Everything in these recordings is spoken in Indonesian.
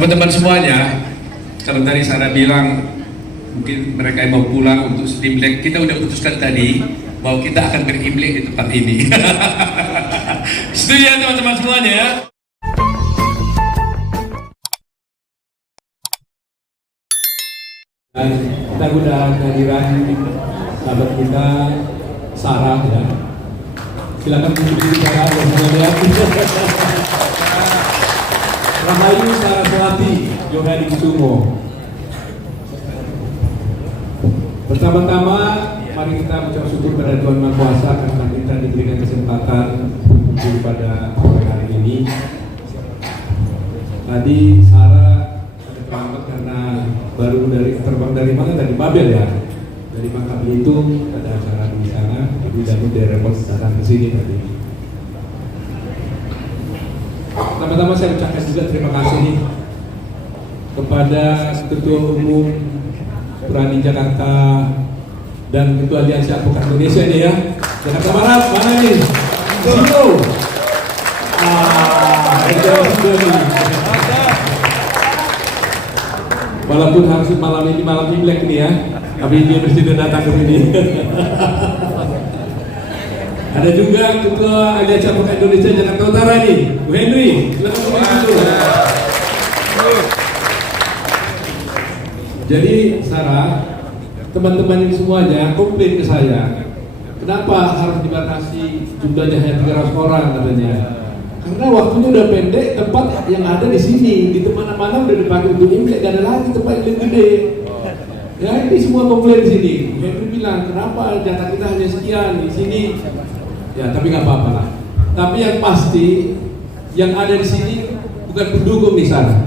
Teman-teman semuanya, kalau tadi Sarah bilang mungkin mereka yang mau pulang untuk Imlek, kita udah putuskan tadi bahwa kita akan berimlek di tempat ini. Setuju ya teman-teman semuanya ya? Dan kita udah kehadiran sahabat kita Sarah ya. Silakan duduk Sarah bersama. Rahayu Saraswati Yohani Kusumo. Pertama-tama mari kita mengucap syukur pada Tuhan Maha Kuasa karena kita diberikan kesempatan berkumpul pada sore hari ini. Tadi Sarah ada terlambat karena baru terbang dari mana tadi? Babel ya. Dari Bangka Belitung ada acara di sana. Jadi Danu direpot datang ke sini tadi. Pertama-tama saya ucapkan juga terima kasih nih kepada Ketua Umum Purani Jakarta dan Ketua Aliansi Advokat Indonesia nih ya. Jakarta Barat mana nih? Sino. Walaupun harus malam ini malam Imlek nih ya, tapi dia bersedia datang ke sini. Ada juga Ketua Aliansi Advokat Indonesia Jakarta Utara nih, Bu Henry. Silakan Bu Henry. Jadi Sarah, teman-teman ini semuanya komplain ke saya, kenapa harus dibatasi jumlahnya hanya 300 orang katanya? Karena waktunya udah pendek, tempat yang ada di sini, di mana-mana udah dipakai untuk Imlek, gak ada lagi tempat yang gede. Ya ini semua komplain di sini. Bu Henry bilang, kenapa jatah kita hanya sekian di sini? Ya tapi nggak apa-apa lah. Tapi yang pasti yang ada di sini bukan pendukung di sana,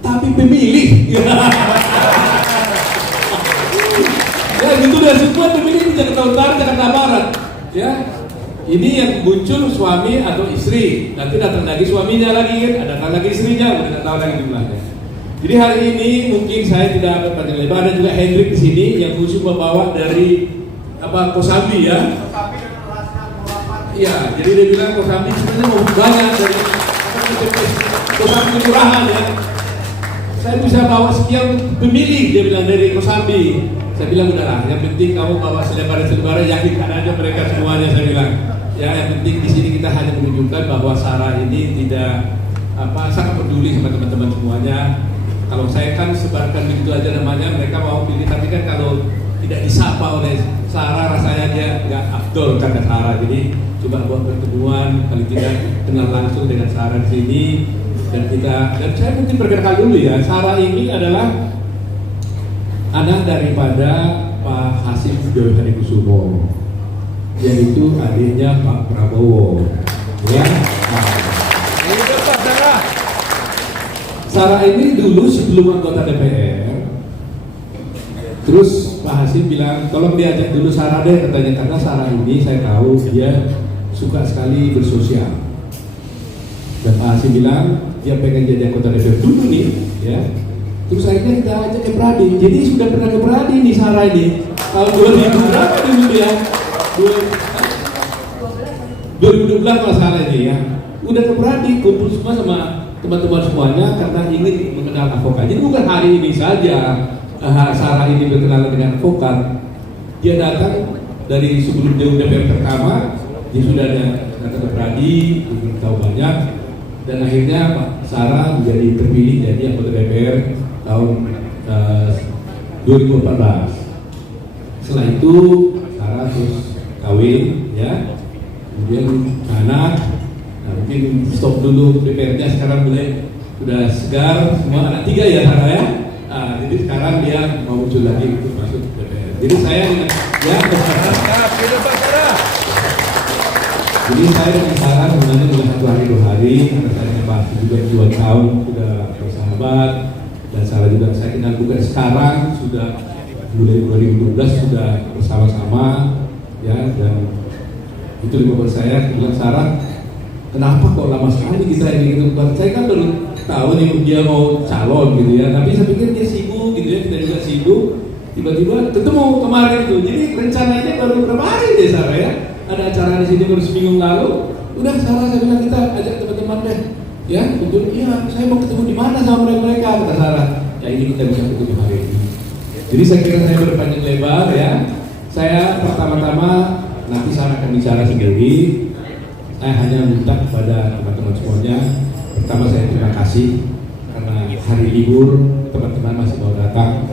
tapi pemilih. Ya gitu dah, semua pemilih di Jakarta Utara, Jakarta Barat. Ya ini yang muncul suami atau istri, nanti datang lagi suaminya lagi, datang lagi istrinya, udah nggak tahu lagi jumlahnya. Jadi hari ini mungkin saya tidak berpanjang lebar. Ada juga Hendrik di sini yang khusus membawa dari Kosambi ya. Iya, jadi dia bilang Kosambi sebenarnya mau banyak dari Kosambi kelurahan ya. Saya bisa bawa sekian pemilih, dia bilang dari Kosambi. Saya bilang udahlah, yang penting kamu bawa selebaran yakinkan aja mereka semuanya. Saya bilang, ya yang penting di sini kita hanya menunjukkan bahwa Sarah ini tidak sangat peduli sama teman-teman semuanya. Kalau saya kan sebarkan begitu aja namanya, mereka mau pilih, tapi kan kalau tidak disapa oleh Sarah rasanya dia nggak afdol kata Sarah. Jadi coba buat pertemuan, kali tidak kenal langsung dengan Sarah di sini dan saya mungkin perkenalkan dulu ya. Sarah ini adalah anak daripada Pak Hasim Yohani Kusumo, yaitu adiknya Pak Prabowo. Ya. Sarah ini dulu sebelum anggota DPR, terus Pak Hasim bilang, tolong diajak dulu Sarah deh katanya, karena Sarah ini saya tahu dia suka sekali bersosial. Dan Pak Hasim bilang dia pengen jadi anggota DPR dulu nih, ya. Terus akhirnya kita ajak ke Pradi. Jadi sudah pernah ke Pradi nih Sarah ini tahun 2000 berapa dulu ya? 2012 masalah ini ya. Udah ke Pradi, kumpul semua sama teman-teman semuanya karena ingin mengenal advokat. Jadi bukan hari ini saja Sarah ini berkenalan dengan advokat. Dia datang dari sebelum dia DPR pertama, dia sudah datang ke Pradi, ingin tahu banyak, dan akhirnya Sarah menjadi terpilih jadi anggota DPR tahun 2014. Setelah itu Sarah terus kawin, ya, kemudian anak. Nah, mungkin stop dulu DPR-nya, sekarang mulai sudah segar semua, anak 3 ya Sarah ya. Jadi sekarang dia mau muncul lagi untuk masuk DPR. Jadi saya dengan jadi saya dengan Sarah sebenarnya bukan 1 hari 2 hari, karena saya pasti juga 2 tahun sudah bersahabat, dan Sarah juga saya kenal bukan sekarang, sudah mulai 2012 sudah bersama-sama ya. Dan itu membuat saya bilang, Sarah, kenapa kok lama sekali kita ini gitu? Saya kan baru tahu nih dia mau calon gitu ya, tapi saya pikir dia sibuk gitu ya, kita juga sibuk. Tiba-tiba ketemu kemarin itu, jadi rencananya baru beberapa hari deh Sarah ya. Ada acara di sini baru seminggu lalu. Udah Sarah, saya bilang kita ajak teman-teman deh Ya, betul. Iya, saya mau ketemu di mana sama mereka, kata Sarah. Ya ini kita bisa ketemu hari ini. Jadi saya kira saya berpanjang lebar ya. Saya pertama-tama nanti Sarah akan bicara sendiri. Saya hanya minta kepada teman-teman semuanya. Pertama saya terima kasih karena hari libur teman-teman masih mau datang.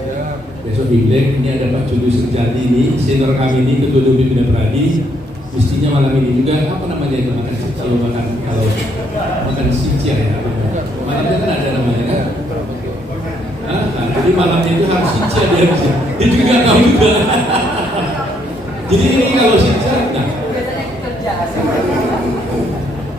Besok Imlek ini ada Pak Cudu Serjadi ini, senior kami ini, Ketua Dumi Bina Pradi. Mestinya malam ini juga apa namanya itu kalau makan sincia ya. Malamnya kan ada namanya kan. Nah, jadi malamnya itu harus sincia dia juga tahu juga. Jadi ini kalau sincia, nah,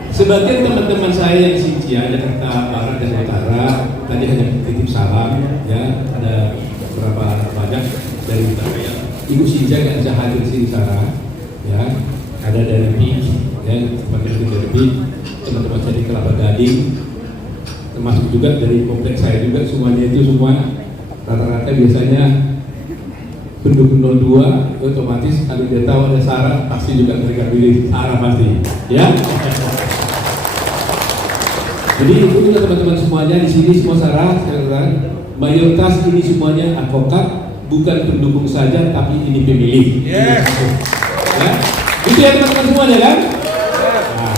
sebagian teman-teman saya yang sincia Jakarta Barat dan Utara tadi hanya titip salam ya, ada beberapa banyak dari utara ya. Ibu Sincia nggak bisa hadir sini Sarah ya. Ada dari PIK, ya, teman-teman dari PIK, teman-teman saya di Kelapa Gading, termasuk juga dari kompleks saya juga, semuanya itu semua rata-rata biasanya pendukung 02, otomatis kalau dia tahu ada Sarah, pasti juga mereka pilih Sarah pasti, ya. Jadi itu juga teman-teman semuanya di sini semua Sarah, sekarang mayoritas ini semuanya advokat, bukan pendukung saja, tapi ini pemilih. Ya. Itu ya teman-teman semuanya kan? Nah,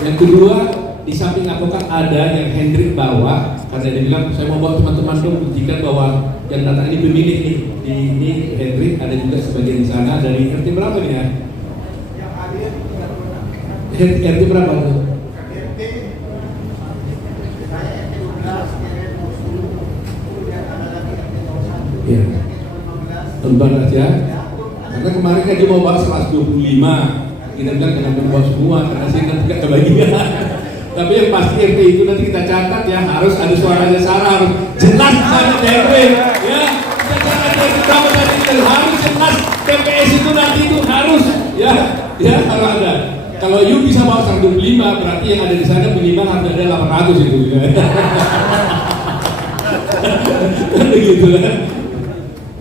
yang kedua di samping advokat ada yang Hendrik bawa karena dia bilang saya mau bawa teman-teman dong buktikan bahwa yang datang ini pemilih nih. Ini Hendrik ada juga sebagian di sana dari RT berapa nih ya? RT berapa tuh? Iya. 15 ya. Karena kemarin kan dia mau bawa 125, kita bilang kenapa bawa semua, karena saya nanti tidak kebagian. Tapi yang pasti RT itu nanti kita catat ya, harus ada suaranya Sarah, harus jelas sana RT ya. Kita catat dari pertama tadi harus jelas TPS itu nanti itu harus ya kalau ada. Kalau you bisa bawa 125 berarti yang ada di sana minimal harus ada 800 itu ya. Begitu kan.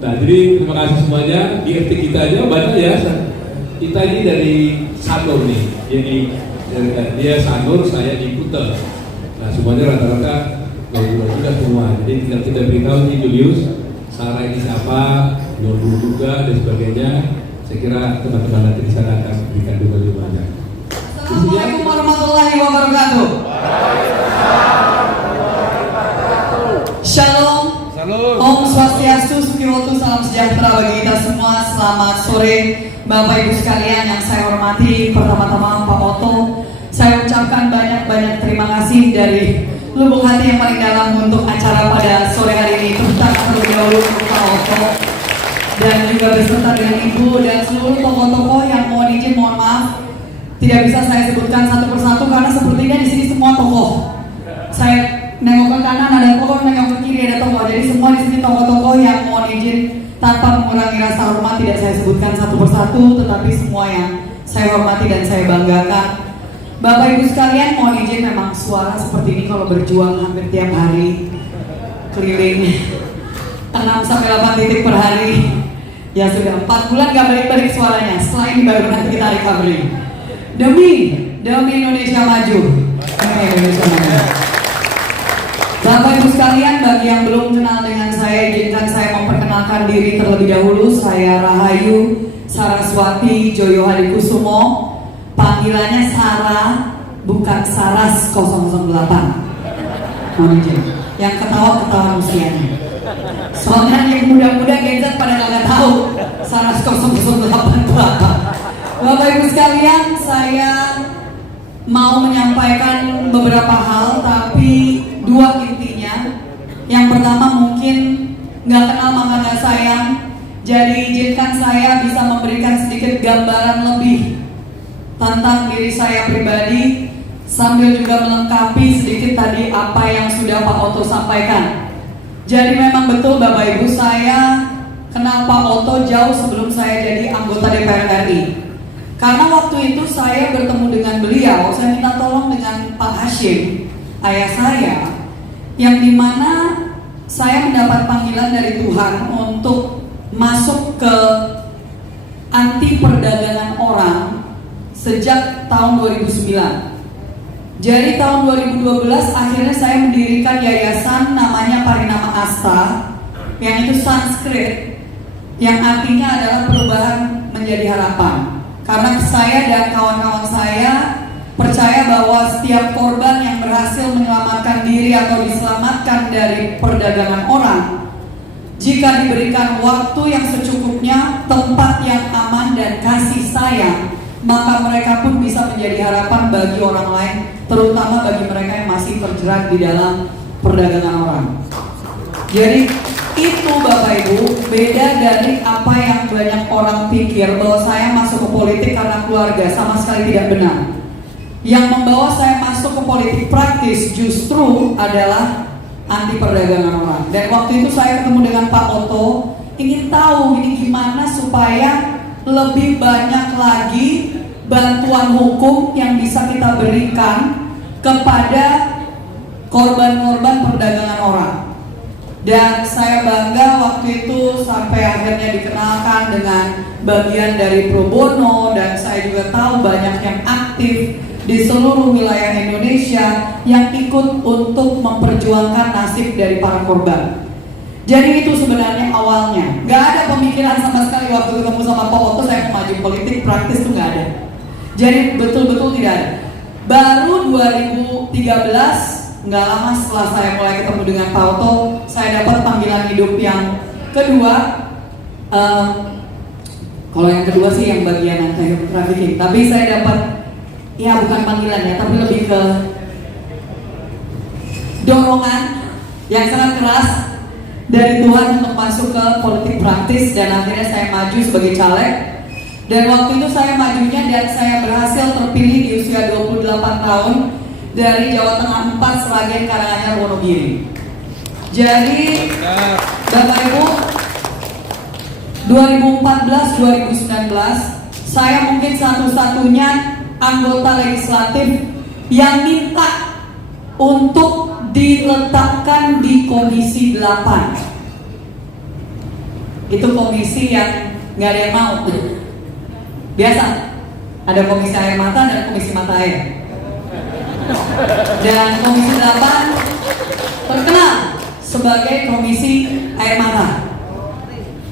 Nah, jadi terima kasih semuanya. Di RT kita aja banyak ya. Kita ini dari Sanur nih. Jadi dia Sanur, saya di Kutel. Nah, semuanya rata-rata sudah semua. Jadi tinggal kita beritahu nih Julius, Sarah ini siapa, Nurul juga dan sebagainya. Saya kira teman-teman nanti di sana akan berikan lebih banyak. Assalamualaikum warahmatullahi wabarakatuh. Shalom. Om Swastiastu, Sukiwotu, salam sejahtera bagi kita semua. Selamat sore Bapak Ibu sekalian yang saya hormati. Pertama-tama Pak Oto, saya ucapkan banyak-banyak terima kasih dari lubuk hati yang paling dalam untuk acara pada sore hari ini. Tepuk terlebih dahulu untuk Pak Oto dan juga beserta dengan Ibu dan seluruh tokoh-tokoh yang mohon izin, mohon maaf tidak bisa saya sebutkan satu persatu karena sepertinya di sini semua tokoh. Saya nengok ke kanan ada tokoh, nengok ke kiri ada tokoh. Jadi semua di sini tokoh-tokoh yang mohon izin tanpa mengurangi rasa hormat tidak saya sebutkan satu persatu, tetapi semua yang saya hormati dan saya banggakan. Bapak Ibu sekalian, mohon izin, memang suara seperti ini kalau berjuang hampir tiap hari keliling 6 sampai 8 titik per hari. Ya sudah 4 bulan gak balik-balik suaranya. Setelah ini baru nanti kita recovery. Demi Indonesia maju. Demi Indonesia maju. Bapak Ibu sekalian, bagi yang belum kenal dengan saya, izinkan saya memperkenalkan diri terlebih dahulu. Saya Rahayu Saraswati Joyo Hadikusumo. Panggilannya Sarah, bukan Saras 008. Mohon izin. Yang ketawa usianya. Soalnya yang muda-muda Gen Z pada nggak tahu Saras 008 itu apa. Bapak Ibu sekalian, saya mau menyampaikan beberapa hal, tapi dua intinya. Yang pertama mungkin nggak kenal maka nggak sayang. Jadi izinkan saya bisa memberikan sedikit gambaran lebih tentang diri saya pribadi sambil juga melengkapi sedikit tadi apa yang sudah Pak Oto sampaikan. Jadi memang betul Bapak Ibu, saya kenal Pak Oto jauh sebelum saya jadi anggota DPR RI. Karena waktu itu saya bertemu dengan beliau, saya minta tolong dengan Pak Hashim, ayah saya, yang dimana saya mendapat panggilan dari Tuhan untuk masuk ke anti perdagangan orang sejak tahun 2009. Jadi tahun 2012 akhirnya saya mendirikan yayasan namanya Parinama Asta, yang itu Sanskrit, yang artinya adalah perubahan menjadi harapan. Karena saya dan kawan-kawan saya percaya bahwa setiap korban yang berhasil menyelamatkan diri atau diselamatkan dari perdagangan orang, jika diberikan waktu yang secukupnya, tempat yang aman dan kasih sayang, maka mereka pun bisa menjadi harapan bagi orang lain, terutama bagi mereka yang masih terjerat di dalam perdagangan orang. Jadi itu Bapak Ibu, beda dari apa yang banyak orang pikir bahwa saya masuk ke politik karena keluarga, sama sekali tidak benar. Yang membawa saya masuk ke politik praktis justru adalah anti perdagangan orang. Dan waktu itu saya ketemu dengan Pak Oto, ingin tahu ini gimana supaya lebih banyak lagi bantuan hukum yang bisa kita berikan kepada korban-korban perdagangan orang. Dan saya bangga waktu itu sampai akhirnya dikenalkan dengan bagian dari pro bono, dan saya juga tahu banyak yang aktif di seluruh wilayah Indonesia yang ikut untuk memperjuangkan nasib dari para korban. Jadi itu sebenarnya awalnya. Gak ada pemikiran sama sekali waktu ketemu sama Pak Oto saya mau maju politik praktis, tuh gak ada. Jadi betul-betul tidak ada. Baru 2013, nggak lama setelah saya mulai ketemu dengan Pak Oto, saya dapat panggilan hidup yang kedua. Kalau yang kedua sih yang bagian anti-trafficking, tapi saya dapat, ya bukan panggilan ya, tapi lebih ke dorongan yang sangat keras dari Tuhan untuk masuk ke politik praktis, dan akhirnya saya maju sebagai caleg. Dan waktu itu saya majunya dan saya berhasil terpilih di usia 28 tahun dari Jawa Tengah 4, Sragen, Karanganyar, Wonogiri. Jadi Bapak Ibu, 2014-2019 saya mungkin satu-satunya anggota legislatif yang minta untuk diletakkan di Komisi 8. Itu komisi yang nggak ada yang mau. Biasa, ada komisi air mata dan komisi mata air. Dan komisi 8 terkenal sebagai komisi air mata.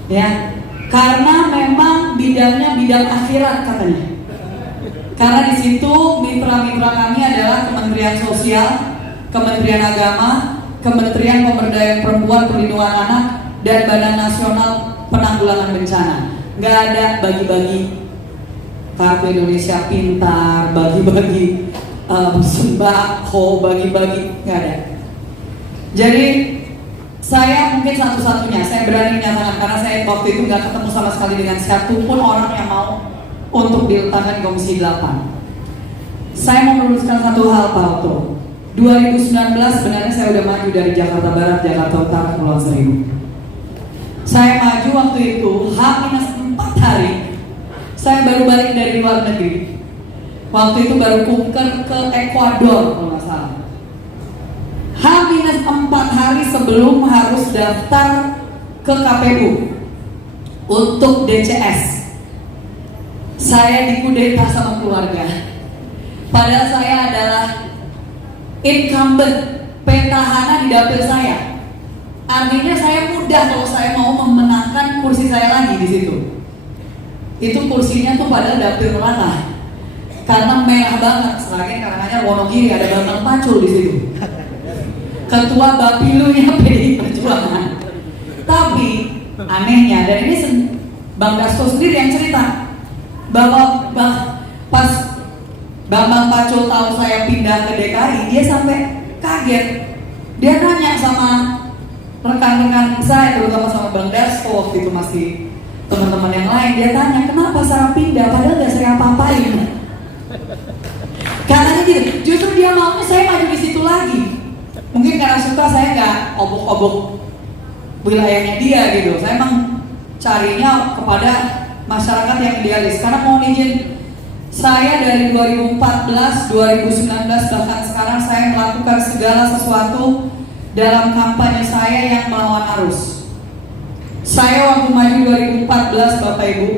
Ya, karena memang bidangnya bidang akhirat katanya. Karena di situ mitra-mitra kami adalah Kementerian Sosial, Kementerian Agama, Kementerian Pemberdayaan Perempuan Perlindungan Anak, dan Badan Nasional Penanggulangan Bencana. Nggak ada bagi-bagi kartu Indonesia Pintar, bagi-bagi sembako, bagi-bagi, nggak ada. Jadi saya mungkin satu-satunya, saya berani menyatakan karena saya waktu itu nggak ketemu sama sekali dengan satupun orang yang mau untuk diletakkan di Komisi 8. Saya mau meluruskan satu hal Pak Oto. 2019 sebenarnya saya udah maju dari Jakarta Barat, Jakarta Utara, Kepulauan Seribu. Saya maju waktu itu H-4 hari. Saya baru balik dari luar negeri. Waktu itu baru kunker ke Ekuador kalau nggak salah. H-4 hari sebelum harus daftar ke KPU untuk DCS. Saya dikudeta sama keluarga. Padahal saya adalah incumbent, petahana di dapil saya. Artinya saya mudah kalau saya mau memenangkan kursi saya lagi di situ. Itu kursinya tuh padahal dapil merata. Karena merah banget, Sragen, Karanganyar, Wonogiri, ada Bambang Pacul di situ. Ketua Bapilunya PDI Perjuangan. Tapi anehnya, dan ini Bang Dasko sendiri yang cerita bahwa pas Bambang Pacul tahu saya pindah ke DKI, dia sampai kaget. Dia nanya sama rekan-rekan saya, terutama sama Bang Dasko waktu itu masih teman-teman yang lain, dia tanya kenapa saya pindah padahal gak saya apa-apain. Katanya gitu, justru dia maunya saya maju di situ lagi. Mungkin karena suka saya nggak obok-obok wilayahnya dia gitu. Saya emang carinya kepada masyarakat yang idealis. Karena mohon izin, saya dari 2014, 2019 bahkan sekarang saya melakukan segala sesuatu dalam kampanye saya yang melawan arus. Saya waktu maju 2014 Bapak Ibu,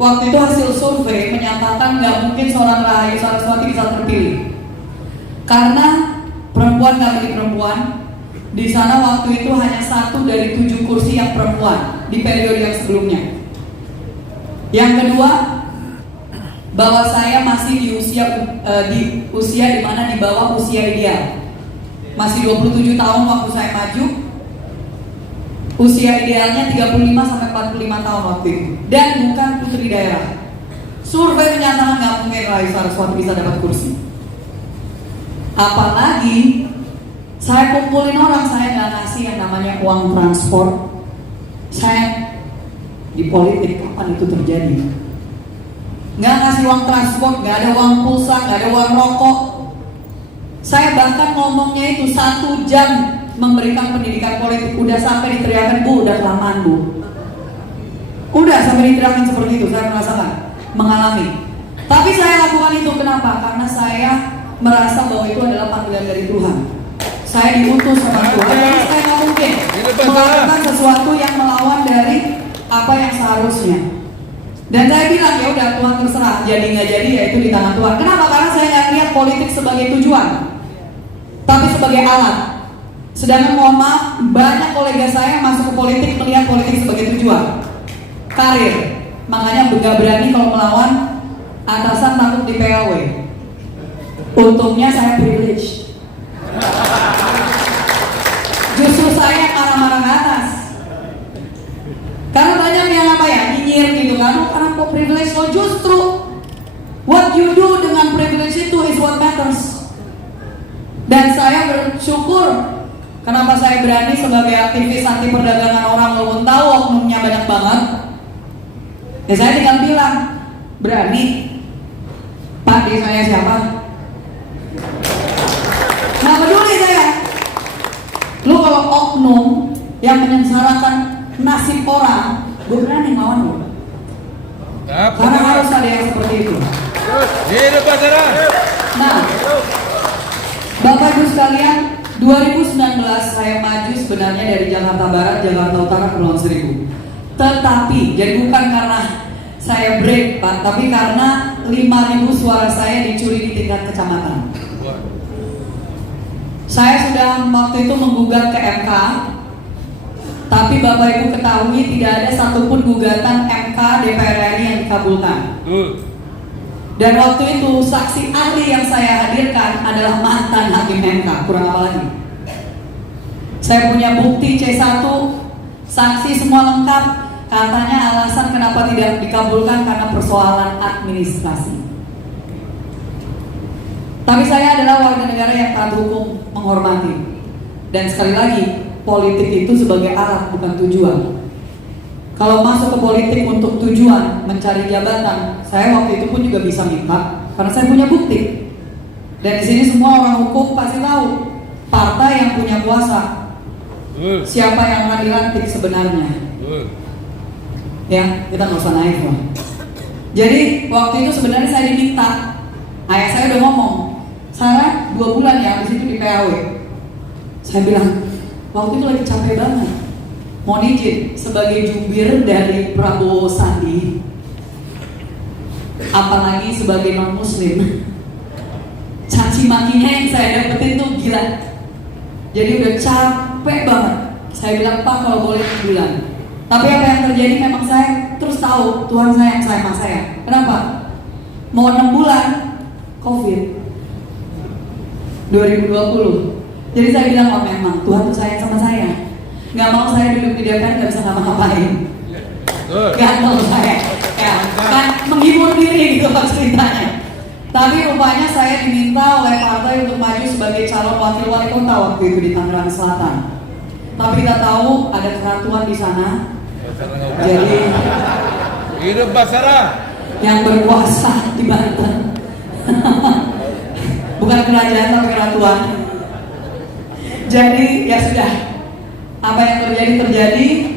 waktu itu hasil survei menyatakan nggak mungkin seorang Rahayu Saraswati bisa terpilih. Karena perempuan nggak milih perempuan, di sana waktu itu hanya 1 dari 7 kursi yang perempuan di periode yang sebelumnya. Yang kedua, bahwa saya masih di usia di mana di bawah usia ideal. Masih 27 tahun waktu saya maju. Usia idealnya 35 sampai 45 tahun waktu itu. Dan bukan putri daerah. Survei menyatakan nggak mungkin Raisa Saraswati bisa dapat kursi. Apalagi saya kumpulin orang, saya nggak ngasih yang namanya uang transport. Saya di politik kapan itu terjadi? Nggak ngasih uang transport, nggak ada uang pulsa, nggak ada uang rokok. Saya bahkan ngomongnya itu 1 jam memberikan pendidikan politik, udah sampai diteriakan, Bu, udah kelamaan, Bu. Udah sampai diteriakan seperti itu, saya merasakan, mengalami. Tapi saya lakukan itu kenapa? Karena saya merasa bahwa itu adalah panggilan dari Tuhan. Saya diutus sama Tuhan. Jadi saya nggak mungkin melakukan sesuatu yang melawan dari apa yang seharusnya. Dan saya bilang ya udah Tuhan terserah, jadi nggak jadi ya itu di tangan Tuhan. Kenapa? Karena saya nggak lihat politik sebagai tujuan, tapi sebagai alat. Sedangkan mohon maaf, banyak kolega saya masuk ke politik melihat politik sebagai tujuan, karir. Makanya nggak berani kalau melawan atasan, takut di PLW. Untungnya saya privilege. Justru saya marah-marah ke atas. Karena banyak yang apa ya, nyinyir gitu kan, karena kok privilege lo, justru what you do dengan privilege itu is what matters. Dan saya bersyukur kenapa saya berani sebagai aktivis anti perdagangan orang walaupun tahu oknumnya banyak banget. Ya saya tinggal bilang, berani. Pak, di saya siapa? Nggak peduli saya. Lu kalau oknum yang menyengsarakan nasib orang, gue berani melawan lu. Karena harus ada yang seperti itu. Nah, Bapak Ibu sekalian, 2019 saya maju sebenarnya dari Jakarta Barat, Jakarta Utara, Kepulauan Seribu. Tetapi, jadi bukan karena saya break Pak, tapi karena 5.000 suara saya dicuri di tingkat kecamatan. Saya sudah waktu itu menggugat ke MK, tapi Bapak Ibu ketahui tidak ada satupun gugatan MK DPR RI yang dikabulkan. Dan waktu itu saksi ahli yang saya hadirkan adalah mantan hakim MK, kurang apa lagi. Saya punya bukti C1, saksi semua lengkap. Katanya alasan kenapa tidak dikabulkan karena persoalan administrasi. Tapi saya adalah warga negara yang taat hukum, menghormati. Dan sekali lagi, politik itu sebagai alat bukan tujuan. Kalau masuk ke politik untuk tujuan mencari jabatan, saya waktu itu pun juga bisa minta karena saya punya bukti. Dan di sini semua orang hukum pasti tahu partai yang punya kuasa, siapa yang akan dilantik sebenarnya. Ya, kita nggak usah naif lah. Jadi waktu itu sebenarnya saya diminta, ayah saya udah ngomong, Sarah 2 bulan ya habis itu di PAW. Saya bilang, waktu itu lagi capek banget. Mohon izin, sebagai jubir dari Prabowo Sandi, apalagi sebagai non-muslim, caci makinya yang saya dapetin tuh gila. Jadi udah capek banget. Saya bilang, Pak kalau boleh bulan. Tapi apa yang terjadi memang saya terus tahu Tuhan sayang sama saya. Kenapa? Mau 6 bulan COVID 2020. Jadi saya bilang, oh memang Tuhan tuh sayang sama saya. Gak mau saya duduk di DPR gak bisa ngapa-ngapain. Gak mau saya ya, kan menghibur diri gitu kan ceritanya. Tapi rupanya saya diminta oleh partai untuk maju sebagai calon wakil wali kota waktu itu di Tangerang Selatan. Tapi kita tahu ada keratuan di sana. Jadi hidup Basara yang berkuasa di Banten. Bukan kerajaan tapi keratuan. Jadi ya sudah, apa yang terjadi.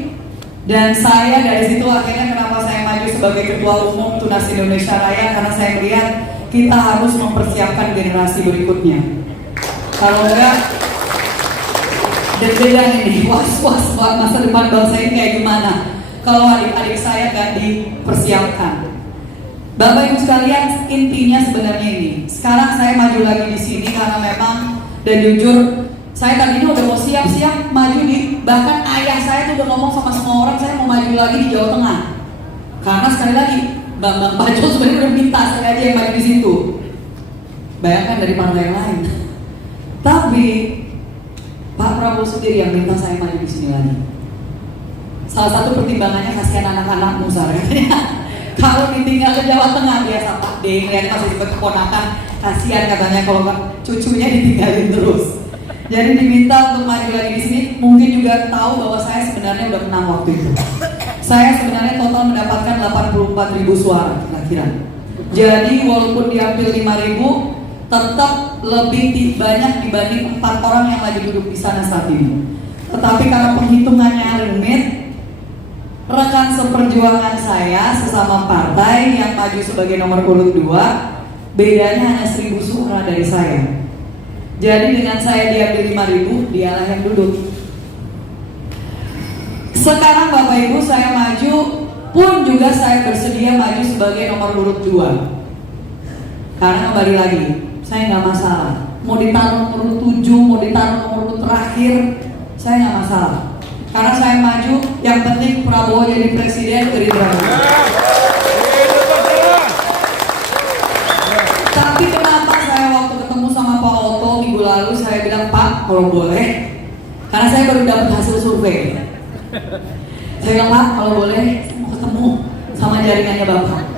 Dan saya dari situ akhirnya kenapa saya maju sebagai ketua umum Tunas Indonesia Raya, karena saya melihat kita harus mempersiapkan generasi berikutnya. Kalau enggak, deg-degan ini, was-was buat masa depan bangsa ini kayak gimana kalau adik-adik saya gak dipersiapkan. Bapak Ibu sekalian, intinya sebenarnya ini. Sekarang saya maju lagi di sini karena memang dan jujur saya tadi ini udah mau siap-siap maju di, bahkan ayah saya tuh udah ngomong sama semua orang saya mau maju lagi di Jawa Tengah. Karena sekali lagi Bambang Pacul sebenarnya udah minta saya aja yang maju di situ. Bayangkan dari partai yang lain. Tapi Pak Prabowo sendiri yang minta saya maju di sini lagi. Salah satu pertimbangannya kasihan anak-anak Musar katanya. Kalau ditinggal ke Jawa Tengah biasa Pak D, ngeliatnya masih sebagai keponakan, kasihan katanya kalau cucunya ditinggalin terus. Jadi diminta untuk maju lagi di sini. Mungkin juga tahu bahwa saya sebenarnya udah menang waktu itu. Saya sebenarnya total mendapatkan 84.000 suara kira-kira. Jadi walaupun diambil 5.000, tetap lebih banyak dibanding 4 orang yang lagi duduk di sana saat ini. Tetapi karena perhitungannya rumit, rekan seperjuangan saya sesama partai yang maju sebagai nomor urut 2 bedanya hanya 1.000 suara dari saya. Jadi dengan saya diambil 5.000, dialah yang duduk. Sekarang Bapak Ibu saya maju pun juga saya bersedia maju sebagai nomor urut 2. Karena kembali lagi, saya nggak masalah. Mau ditaruh nomor urut 7, mau ditaruh nomor urut terakhir, saya nggak masalah. Karena saya maju, yang penting Prabowo jadi presiden dari Prabowo. Tapi kenapa saya waktu ketemu sama Pak Oto minggu lalu saya bilang Pak kalau boleh, karena saya baru dapat hasil survei. Saya bilang Pak kalau boleh saya mau ketemu sama jaringannya Bapak.